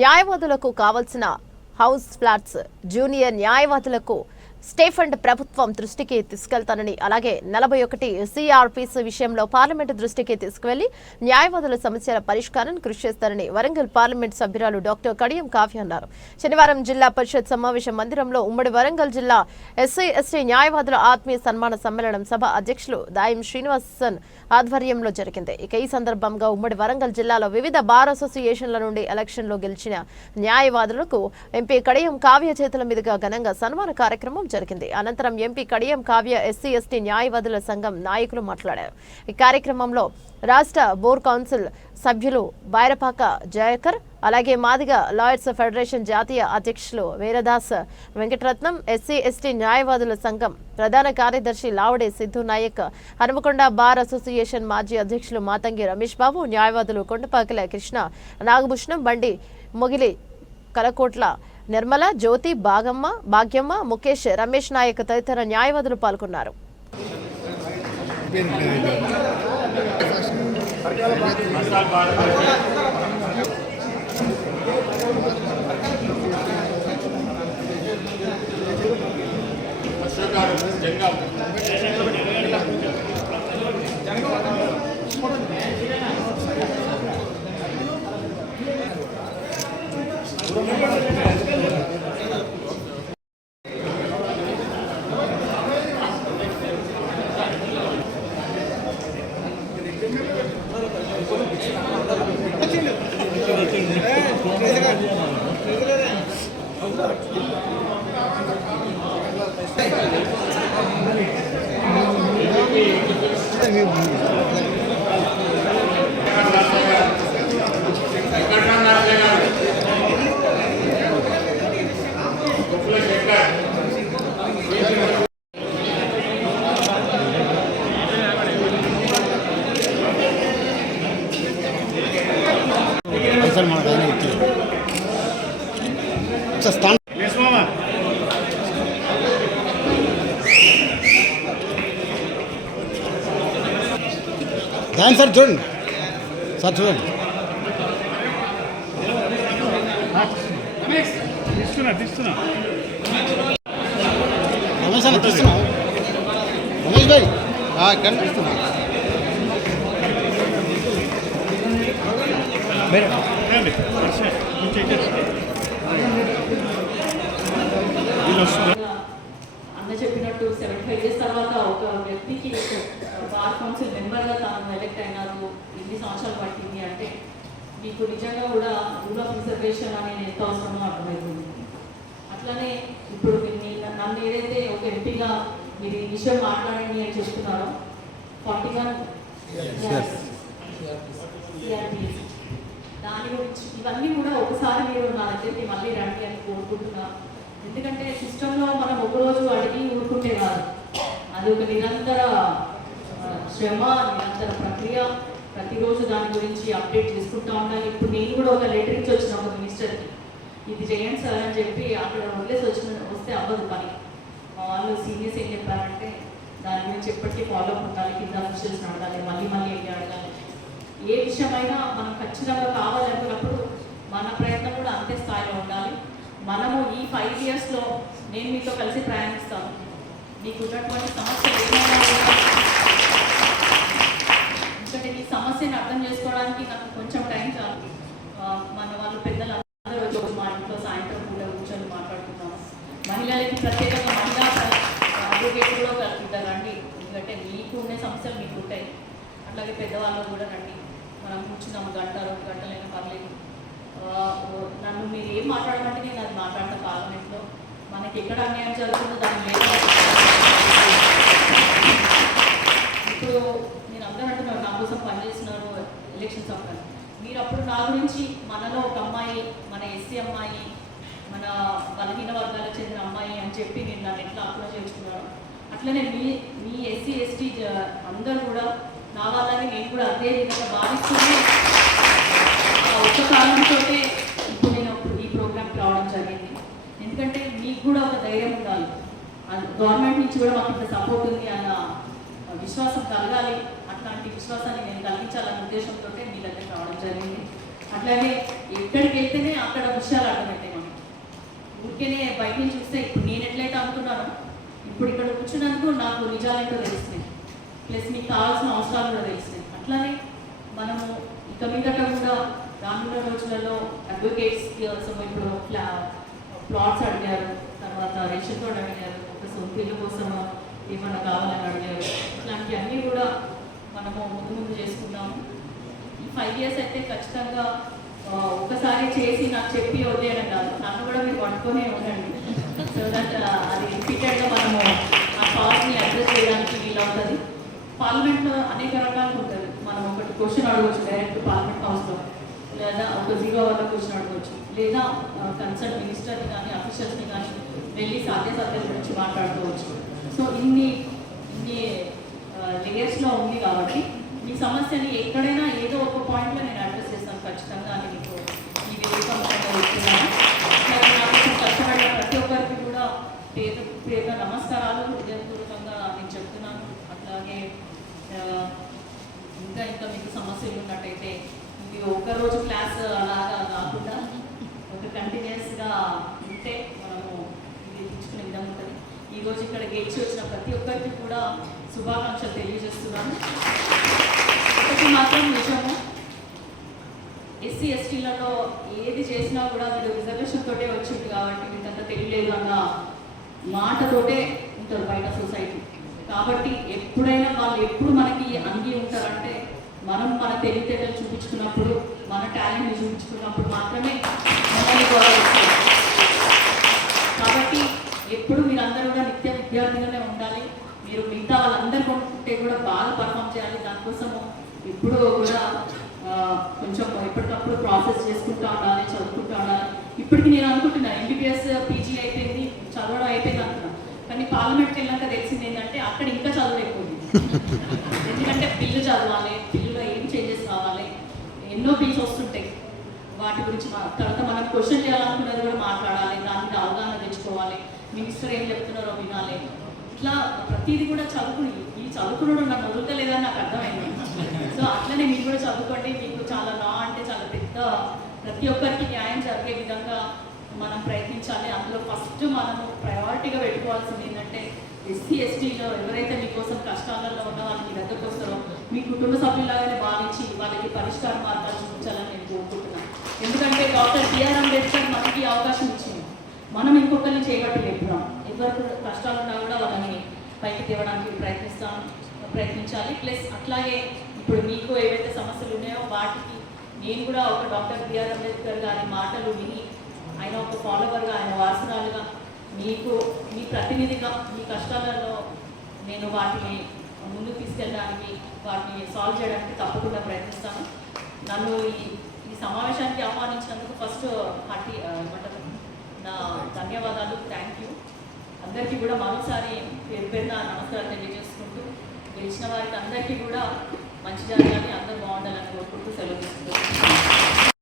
న్యాయవాదులకు కావాల్సిన house flats junior న్యాయవాదులకు స్టేఫండ్ ప్రభుత్వం దృష్టికి తీసుకెళ్తానని అలాగే 41 సిఆర్పిసి విషయంలో పార్లమెంటు దృష్టికి తీసుకువెళ్లి న్యాయవాదుల సమస్యల పరిష్కారాన్ని కృషి చేస్తారని వరంగల్ పార్లమెంట్ సభ్యురాలు డాక్టర్ కడియం కావ్య అన్నారు. శనివారం జిల్లా పరిషత్ సమావేశ మందిరంలో ఉమ్మడి వరంగల్ జిల్లా ఎస్సీ ఎస్టీ న్యాయవాదుల ఆత్మీయ సన్మాన సమ్మేళనం సభ అధ్యక్షులు దాయం శ్రీనివాసన్ ఆధ్వర్యంలో జరిగింది. ఇక ఈ సందర్భంగా ఉమ్మడి వరంగల్ జిల్లాలో వివిధ బార్ అసోసియేషన్ల నుండి ఎలక్షన్లో గెలిచిన న్యాయవాదులకు ఎంపీ కడియం కావ్య చేతుల మీదుగా ఘనంగా సన్మాన కార్యక్రమం జరిగింది. అనంతరం MP Kadiyam Kavya SC ST న్యాయవాదుల సంఘం నాయకులు మాట్లాడారు. ఈ కార్యక్రమంలో రాష్ట్ర బోర్ కౌన్సిల్ సభ్యులు బైరపాక జయకర్, అలాగే మాదిగ లాయర్స్ ఫెడరేషన్ జాతీయ అధ్యక్షులు వీరదాస్ వెంకటరత్నం, ఎస్సీ ఎస్టీ న్యాయవాదుల సంఘం ప్రధాన కార్యదర్శి లావడే సిద్ధు నాయక్, హనుమకొండ బార్ అసోసియేషన్ మాజీ అధ్యక్షులు మాతంగి రమేష్ బాబు, న్యాయవాదులు కొండపాకల కృష్ణ, నాగభూషణం, బండి మొగిలి, కలకోట్ల నిర్మల, జ్యోతి, భాగ్యమ్మ, ముఖేష్, రమేష్ నాయక్ తదితర న్యాయవాదులు పాల్గొన్నారు. దాని సార్ చూడండి, సార్ చూడండి. రమేష్ అన్న తీస్తున్నా, రమేష్ భాయ్ కనిపిస్తున్నా. అన్న చెప్పినట్టు 75 years తర్వాత ఒక వ్యక్తికి బార్ కౌన్సిల్ మెంబర్గా తాను ఎలెక్ట్ అయినారు. ఎన్ని సంవత్సరాలు పట్టింది అంటే మీకు నిజంగా కూడా రూల్ ఆఫ్ రిజర్వేషన్ అనేది ఎంత అవసరమో అర్థమవుతుంది. అట్లనే ఇప్పుడు నన్ను ఏదైతే ఒక ఎంపీగా మీరు ఈ విషయం మాట్లాడండి అని చెప్తున్నారో 41 దాని గురించి ఇవన్నీ కూడా ఒకసారి మీరు నా దగ్గరికి మళ్ళీ రండి అని కోరుకుంటున్నాను. ఎందుకంటే సిస్టంలో మనం ఒకరోజు అడిగి ఊరుకుంటే కాదు, అది ఒక నిరంతర శ్రమ, నిరంతర ప్రక్రియ. ప్రతిరోజు దాని గురించి అప్డేట్ చేసుకుంటూ ఉండాలి. ఇప్పుడు నేను కూడా ఒక లెటర్ ఇచ్చి వచ్చిన ఒక మినిస్టర్కి, ఇది చేయండి సార్ అని చెప్పి అక్కడ వదిలేసి వస్తే అవ్వదు పని. వాళ్ళు సీనియర్స్ ఏం చెప్పారంటే దాని గురించి ఎప్పటికీ ఫాలోఅప్ ఉండాలి, కింద అఫీషియల్స్ అడగాలి, మళ్ళీ ఏంటి అడగాలి. ఏ విషయమైనా మనం ఖచ్చితంగా కావాలనుకున్నప్పుడు మన ప్రయత్నం కూడా అంతే స్థాయిలో ఉండాలి. మనము ఈ 5 yearsలో నేను మీతో కలిసి ప్రయాణిస్తాను. మీకు ఉన్నటువంటి సమస్యలు ఏమైనా ఎందుకంటే ఈ సమస్యను అర్థం చేసుకోవడానికి నాకు కొంచెం టైం చాలు. మన వాళ్ళు పెద్దలు అందరూ వచ్చి మా ఇంట్లో సాయంత్రం కూడా కూర్చొని మాట్లాడుతున్నాము. మహిళలకి ప్రత్యేకంగా మహిళా అడ్వకేట్ కూడా కలుగుతారు రండి, ఎందుకంటే మీకు ఉండే సమస్యలు మీకు ఉంటాయి. అట్లాగే పెద్దవాళ్ళు కూడా రండి, మనం కూర్చున్నాము గంట 2 గంటలైనా పర్లేదు. నన్ను మీరు ఏం మాట్లాడమంటే నేను అది మాట్లాడతా. పార్లమెంట్లో మనకి ఎక్కడ అన్యాయం జరుగుతుందో దాని మీద ఇప్పుడు నేను అందరూ అంటున్నారు నా కోసం పనిచేస్తున్నారు ఎలక్షన్స్ అప్పుడు. మీరు అప్పుడు నా గురించి మనలో ఒక అమ్మాయి, మన ఎస్సీ అమ్మాయి, మన బలహీన వర్గాలకు చెందిన అమ్మాయి అని చెప్పి నేను నన్ను ఎట్లా అప్రోచ్ చేసుకున్నాను, అట్లనే మీ ఎస్సీ ఎస్టీ అందరూ కూడా నా వాళ్ళని నేను కూడా అదే విధంగా భావిస్తూనే ఒక్క కారణంతో ఇప్పుడు నేను ఈ ప్రోగ్రామ్కి రావడం జరిగింది. ఎందుకంటే మీకు కూడా ఒక ధైర్యం ఉండాలి, గవర్నమెంట్ నుంచి కూడా మాకు ఇంత సపోర్ట్ ఉంది అన్న విశ్వాసం కలగాలి. అట్లాంటి విశ్వాసాన్ని నేను కలిగించాలన్న ఉద్దేశంతో మీ దగ్గర రావడం జరిగింది. అట్లాగే ఎక్కడికి వెళ్తేనే అక్కడ విషయాలు అర్థమవుతాయి మనం. ఊరికేనే బయట నుంచి చూస్తే ఇప్పుడు నేను ఎట్లయితే అనుకున్నానో ఇప్పుడు ఇక్కడ కూర్చున్నందుకు నాకు నిజాలేంటో తెలుస్తున్నాయి, ప్లస్ మీకు కావాల్సిన అవసరాలు కూడా తెలుస్తున్నాయి. అట్లానే మనము ఇక మీదట కూడా రానున్న రోజులలో అడ్వకేట్స్ కోసం ఇప్పుడు ప్లాట్స్ అడిగారు, తర్వాత రేషన్ కార్డు అడిగారు, ఒక సొంత ఇల్లు కోసం ఏమన్నా కావాలని అడిగారు. ఇట్లాంటివన్నీ కూడా మనము ముందు చేసుకున్నాము. ఈ 5 years అయితే ఖచ్చితంగా ఒక్కసారి చేసి నాకు చెప్పి వదిలేయడం కాదు, నన్ను కూడా మీరు పట్టుకొనే ఉండండి. సో దట్ అది రిపీటెడ్గా మనము ఆ కాల్ని అడ్రస్ చేయడానికి వీలవుతుంది. పార్లమెంట్లో అనేక రకాలు ఉంటుంది. మనం ఒకటి క్వశ్చన్ అడగవచ్చు డైరెక్ట్ పార్లమెంట్ హౌస్లో, లేదా ఒక 0 వల్ల క్వశ్చన్ అడగవచ్చు, లేదా కన్సర్న్ మినిస్టర్ని కానీ అఫీషియల్స్ని కానీ వెళ్ళి సాధ్యాసాధ్యాల గురించి మాట్లాడుకోవచ్చు. సో ఇన్ని లేయర్స్లో ఉంది కాబట్టి మీ సమస్యని ఎక్కడైనా ఏదో ఒక పాయింట్లో నేను అడ్రస్ చేస్తాను ఖచ్చితంగా అని మీకు ఈ వేదిక చెప్తున్నాను. నాకు కష్టపడిన ప్రతి ఒక్కరికి కూడా పేద నమస్కారాలు హృదయపూర్వకంగా నేను చెప్తున్నాను. అట్లాగే ఇంకా మీకు సమస్యలు ఉన్నట్టయితే ఇది ఒక్కరోజు క్లాస్ అలాగా కాకుండా ఒక కంటిన్యూస్గా ఉంటే మనము ఇది తెచ్చుకునే విధంగా ఉంటుంది. ఈరోజు ఇక్కడ గెలిచి వచ్చిన ప్రతి ఒక్కరికి కూడా శుభాకాంక్షలు తెలియజేస్తున్నాను. ఒకటి మాత్రం నిజము, ఎస్సీ ఎస్టీలలో ఏది చేసినా కూడా మీరు రిజర్వేషన్ తోటే వచ్చింది కాబట్టి మీకు అంత తెలియలేదు అన్న మాటతోటే ఉంటారు బయట సొసైటీ. కాబట్టి ఎప్పుడైనా వాళ్ళు ఎప్పుడు మనకి అంగి ఉంటారంటే మనం మన తెలివితేటలు చూపించుకున్నప్పుడు, మన టాలెంట్ని చూపించుకున్నప్పుడు మాత్రమే మనల్ని గౌరవిస్తారు. కాబట్టి ఎప్పుడు మీరందరూ కూడా నిత్య విద్యార్థిగానే ఉండాలి. మీరు మిగతా వాళ్ళందరూ కొంటే కూడా బాగా పర్ఫామ్ చేయాలి. దానికోసము ఇప్పుడు కూడా కొంచెం ఎప్పటికప్పుడు ప్రాసెస్ చేసుకుంటూ ఉండాలి, చదువుకుంటూ ఉండాలి. ఇప్పటికి నేను అనుకుంటున్నాను ఎంబీబీఎస్ పీజీ అయిపోయింది, చదవడం అయిపోయింది అనుకున్నాను. కానీ పార్లమెంట్కి వెళ్ళాక తెలిసింది ఏంటంటే అక్కడ ఇంకా చదువు ఎక్కువ ఉంది. ఎందుకంటే బిల్లు చదవాలి, బిల్లులో ఏం చేంజెస్ కావాలి, ఎన్నో బిల్స్ వస్తుంటాయి. వాటి గురించి తర్వాత మనం క్వశ్చన్ చేయాలనుకున్నది కూడా మాట్లాడాలి, దాని మీద అవగాహన తెచ్చుకోవాలి, మినిస్టర్ ఏం చెప్తున్నారో వినాలి. ఇట్లా ప్రతిదీ కూడా చదువుకుని ఈ చదువుకున్నాడు నన్ను వదులుతలేదని నాకు అర్థమైంది. సో అట్లనే మీరు కూడా చదువుకోండి. మీకు చాలా లా అంటే చాలా పెద్ద, ప్రతి ఒక్కరికి న్యాయం జరిగే విధంగా మనం ప్రయత్నించాలి. అందులో ఫస్ట్ మనము ప్రయారిటీగా పెట్టుకోవాల్సింది ఏంటంటే ఎస్సీ ఎస్టీలో ఎవరైతే మీకోసం కష్టాలలో ఉన్న వాళ్ళకి మీ దగ్గరకు వస్తారో మీ కుటుంబ సభ్యులాగానే భావించి వాళ్ళకి పరిష్కార మార్గాలు చూపించాలని నేను కోరుకుంటున్నాను. ఎందుకంటే డాక్టర్ బిఆర్ అంబేద్కర్ మనకి అవకాశం ఇచ్చింది, మనం ఇంకొకరిని చేయబట్టి లేపున్నాం. ఎవరికి కష్టాలు ఉన్నా కూడా వాళ్ళని పైకి తేవడానికి ప్రయత్నించాలి. ప్లస్ అట్లాగే ఇప్పుడు మీకు ఏవైతే సమస్యలు ఉన్నాయో వాటికి నేను కూడా ఒక డాక్టర్ బిఆర్ అంబేద్కర్ గారి మాటలు విని ఆయన ఒక ఫాలోవర్గా, ఆయన వారసురాలుగా మీకు మీ ప్రతినిధిగా మీ కష్టాలలో నేను వాటిని ముందుకు తీసుకెళ్ళడానికి, వాటిని సాల్వ్ చేయడానికి తప్పకుండా ప్రయత్నిస్తాను. నన్ను ఈ సమావేశానికి ఆహ్వానించినందుకు ఫస్ట్ నా ధన్యవాదాలు, థ్యాంక్ యూ. అందరికీ కూడా మరోసారి పేరు పేరున నమస్కారం తెలియజేసుకుంటూ గెలిచిన వారికి అందరికీ కూడా మంచి జరగాలని, అందరూ బాగుండాలని కోరుకుంటూ సెలవు తీసుకుంటాను.